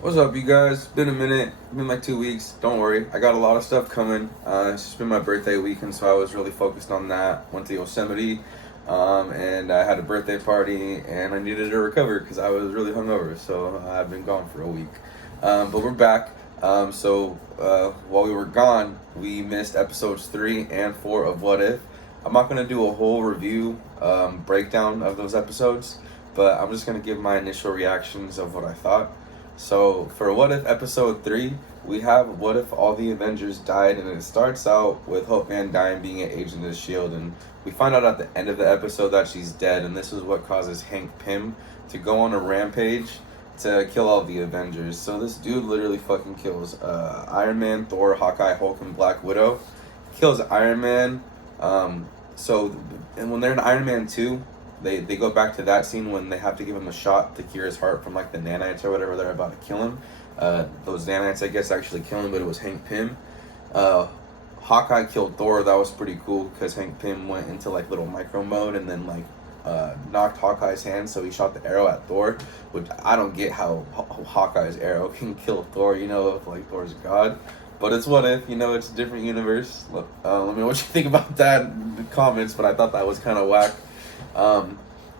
What's up, you guys? Been a minute. Been like 2 weeks. Don't worry, I got a lot of stuff coming. It's just been my birthday weekend, so I was really focused on that. Went to Yosemite, and I had a birthday party, and I needed to recover because I was really hungover. So I've been gone for a week, but we're back. While we were gone, we missed episodes 3 and 4 of What If. I'm not gonna do a whole review breakdown of those episodes, but I'm just gonna give my initial reactions of what I thought. So for What If episode 3, we have what if all the Avengers died, and it starts out with Hope Van Dyne being an agent of S.H.I.E.L.D., and we find out at the end of the episode that she's dead, and this is what causes Hank Pym to go on a rampage to kill all the Avengers. So this dude literally fucking kills Iron Man, Thor, Hawkeye, Hulk, and Black Widow. Kills Iron Man. And when they're in Iron Man 2, they go back to that scene when they have to give him a shot to cure his heart from like the nanites or whatever they're about to kill him. Those nanites, I guess, actually kill him, but it was Hank Pym. Hawkeye killed Thor. That was pretty cool because Hank Pym went into like little micro mode and then like knocked Hawkeye's hand, so he shot the arrow at Thor, which I don't get how Hawkeye's arrow can kill Thor, if like Thor's god. But it's What If, it's a different universe. Let me know what you think about that in the comments, but I thought that was kind of whack.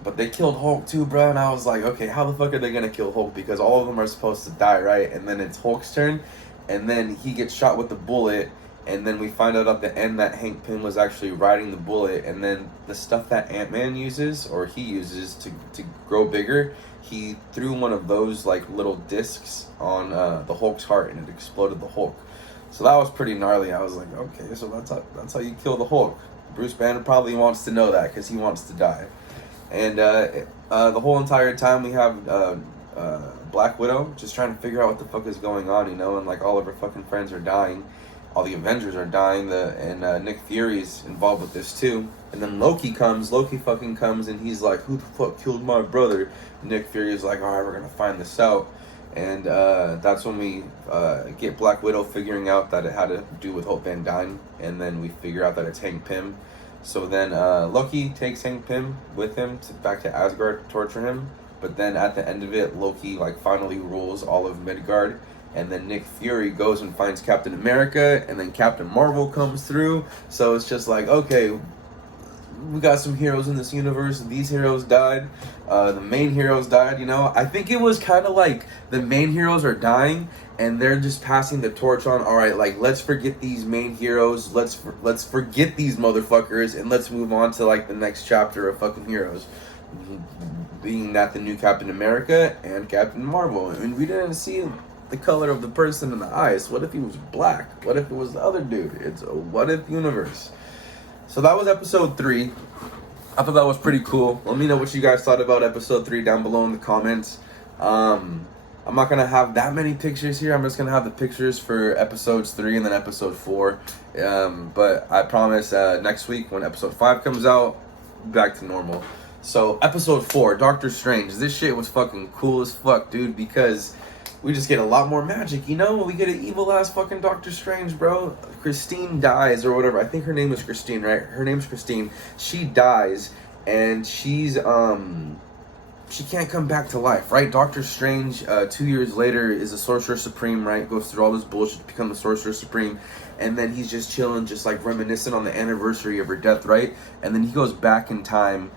But they killed Hulk too, bro, and I was like, okay, how the fuck are they gonna kill Hulk? Because all of them are supposed to die, right? And then it's Hulk's turn, and then he gets shot with the bullet, and then we find out at the end that Hank Pym was actually riding the bullet, and then the stuff that Ant-Man uses, or he uses to grow bigger, he threw one of those like little discs on the Hulk's heart, and it exploded the Hulk. So that was pretty gnarly. I was like, okay, so that's how you kill the Hulk. Bruce Banner probably wants to know that because he wants to die. And the whole entire time we have Black Widow just trying to figure out what the fuck is going on, and like all of her fucking friends are dying. All the Avengers are dying, and Nick Fury's involved with this too. And then Loki fucking comes, and he's like, who the fuck killed my brother? Nick Fury's like, alright, we're gonna find this out. And that's when we get Black Widow figuring out that it had to do with Hope Van Dyne, and then we figure out that it's Hank Pym. So then Loki takes Hank Pym with him back to Asgard to torture him. But then at the end of it, Loki finally rules all of Midgard. And then Nick Fury goes and finds Captain America, and then Captain Marvel comes through. So it's just like, okay, we got some heroes in this universe. These heroes died. The main heroes died, I think it was kind of like the main heroes are dying, and they're just passing the torch on. All right, let's forget these main heroes. Let's forget these motherfuckers, and let's move on to the next chapter of fucking heroes. Being that the new Captain America and Captain Marvel, and we didn't see the color of the person in the eyes. What if he was black? What if it was the other dude? It's a what if universe. So that was episode 3. I thought that was pretty cool. Let me know what you guys thought about episode 3 down below in the comments. I'm not going to have that many pictures here. I'm just going to have the pictures for episodes 3 and then episode 4. But I promise next week when episode 5 comes out, back to normal. So episode 4, Doctor Strange. This shit was fucking cool as fuck, dude, because we just get a lot more magic, We get an evil-ass fucking Doctor Strange, bro. Christine dies, or whatever. I think her name is Christine, right? Her name's Christine. She dies, and she can't come back to life, right? Doctor Strange, 2 years later, is a Sorcerer Supreme, right? Goes through all this bullshit to become the Sorcerer Supreme, and then he's just chilling, just reminiscing on the anniversary of her death, right? And then he goes back in time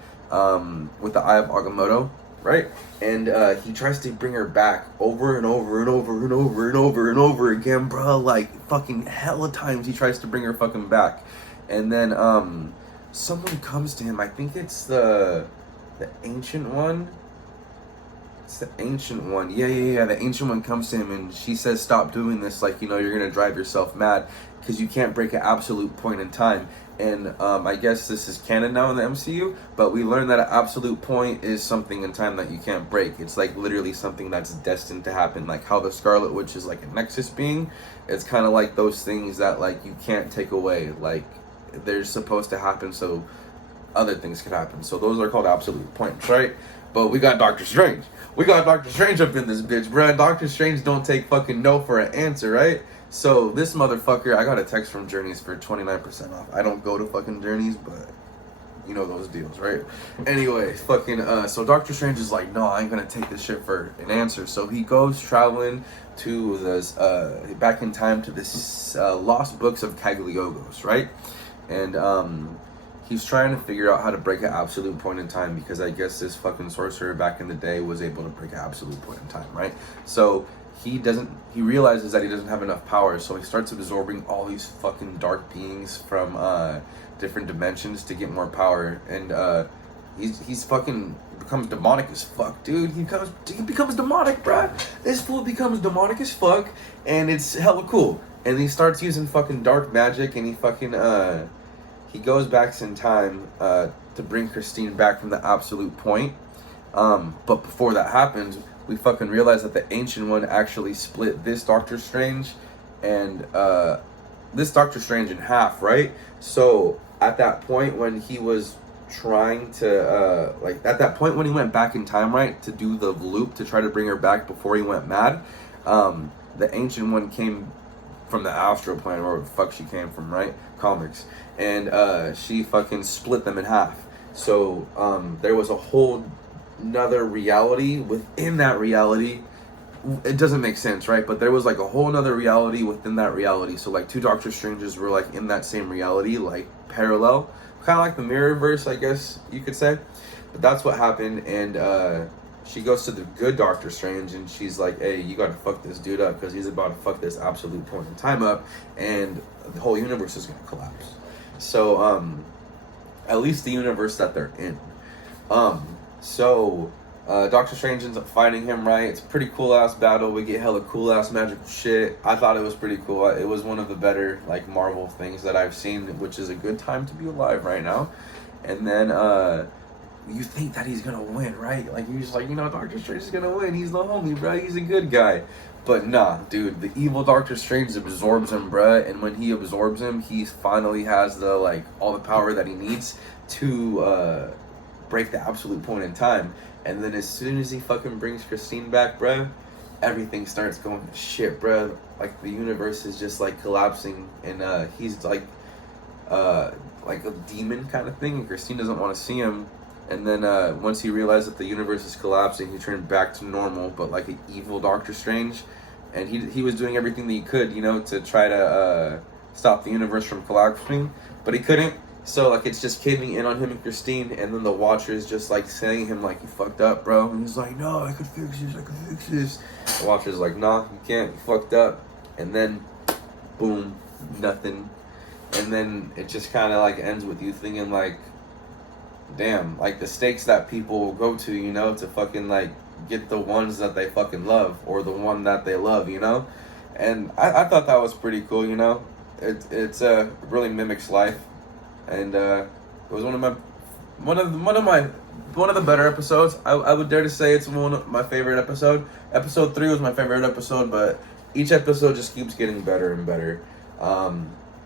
with the Eye of Agamotto, right? And he tries to bring her back over and over and over and over and over and over again, bro. Fucking hella times he tries to bring her fucking back. And then someone comes to him. I think it's the Ancient One. It's the Ancient One. Yeah. The Ancient One comes to him, and she says, stop doing this. You're gonna drive yourself mad because you can't break an absolute point in time. And I guess this is canon now in the MCU, but we learned that an absolute point is something in time that you can't break. It's literally something that's destined to happen, like how the Scarlet Witch is a Nexus being. It's kind of like those things that you can't take away. They're supposed to happen so other things could happen. So those are called absolute points, right? But we got Doctor Strange. We got Doctor Strange up in this bitch, bruh. Doctor Strange don't take fucking no for an answer, right? So this motherfucker, I got a text from Journeys for 29% off. I don't go to fucking Journeys, but You know those deals, right? Anyway, so Doctor Strange is like, no, I ain't gonna take this shit for an answer. So he goes traveling to this, back in time to this lost books of Cagliostro, right? And he's trying to figure out how to break an absolute point in time, because I guess this fucking sorcerer back in the day was able to break an absolute point in time, right? So he realizes that he doesn't have enough power, so he starts absorbing all these fucking dark beings from different dimensions to get more power, and he's fucking becomes demonic as fuck, dude. He becomes demonic, bruh. This fool becomes demonic as fuck, and it's hella cool. And he starts using fucking dark magic, and he goes back in time to bring Christine back from the absolute point. But before that happens, we fucking realize that the Ancient One actually split this Doctor Strange and this Doctor Strange in half, right? So at that point when he was trying to at that point when he went back in time, right, to do the loop to try to bring her back before he went mad, the Ancient One came from the astral plane, where the fuck she came from, right? Comics. And she fucking split them in half. So there was a whole another reality within that reality. It doesn't make sense, right? But there was like a whole nother reality within that reality. So like two Doctor Stranges were like in that same reality, like parallel, kind of like the Mirrorverse, I guess you could say. But that's what happened. And she goes to the good Doctor Strange, and she's like, hey, you gotta fuck this dude up, because he's about to fuck this absolute point in time up, and the whole universe is gonna collapse. So at least the universe that they're in. So Doctor Strange ends up fighting him, right? It's a pretty cool ass battle. We get hella cool ass magical shit. I thought it was pretty cool. It was one of the better like Marvel things that I've seen, which is a good time to be alive right now. And then you think that he's gonna win, right? Like you're just like, you know, Doctor Strange is gonna win. He's the homie, bro. He's a good guy. But nah, dude, the evil Doctor Strange absorbs him, bruh. And when he absorbs him, he finally has the like all the power that he needs to break the absolute point in time. And then as soon as he fucking brings Christine back, bruh, everything starts going to shit, bruh. Like the universe is just like collapsing, and he's like a demon kind of thing, and Christine doesn't want to see him. And then once he realized that the universe is collapsing, he turned back to normal, but like an evil Doctor Strange. And he was doing everything that he could, you know, to try to stop the universe from collapsing, but he couldn't. So like it's just caving in on him and Christine, and then the Watcher is just like saying him like, you fucked up, bro. And he's like, no, I could fix this. The Watcher's like, nah, you can't, you fucked up. And then boom, nothing. And then it just kind of like ends with you thinking like, damn, like the stakes that people go to, you know, to fucking like get the ones that they fucking love, or the one that they love, you know. And I thought that was pretty cool, you know. It's really mimics life. And it was one of the better episodes. I would dare to say it's one of my favorite episode. Episode 3 was my favorite episode, but each episode just keeps getting better and better.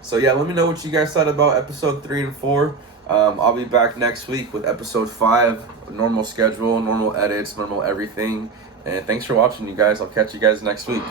So yeah, let me know what you guys thought about episode 3 and 4. I'll be back next week with episode 5, normal schedule, normal edits, normal everything. And thanks for watching, you guys. I'll catch you guys next week.